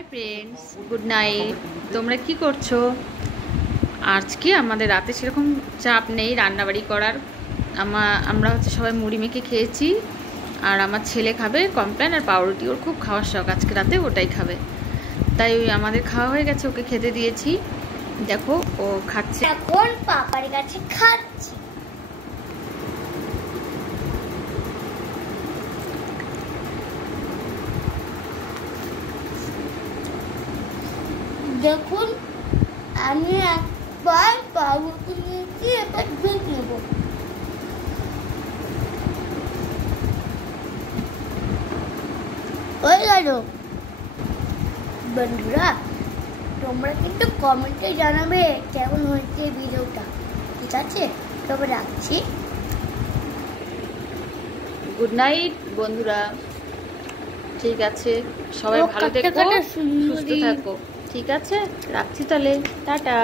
Hi friends, good night. তোমরা কি করছো? আজকে আমাদের রাতে সেরকম চাপ নেই রান্নাবাড়ি করার। আমরা হচ্ছে সবাই মুড়ি মেখে খেয়েছি, আর আমার ছেলে খাবে কমপ্লেন আর পাউরুটি। ওর খুব খাওয়ার শখ, আজকে রাতে ওটাই খাবে। তাই আমাদের খাওয়া হয়ে গেছে, ওকে খেতে দিয়েছি। দেখো ও খাচ্ছে, এখন পাপার কাছে খাচ্ছি। দেখুন, আমি একবার পাউরুটি নিয়েছি, এবার দুধ নেব। হয়ে গেল। বন্ধুরা, তোমরা কিন্তু কমেন্টে জানাবে কেমন হয়েছে ভিডিওটা। ঠিক আছে, তবে রাখছি। গুড নাইট বন্ধুরা। ঠিক আছে, সবাই ভালো থেকো, সুস্থ থাকো। ঠিক আছে, রাখছি তাহলে, টাটা।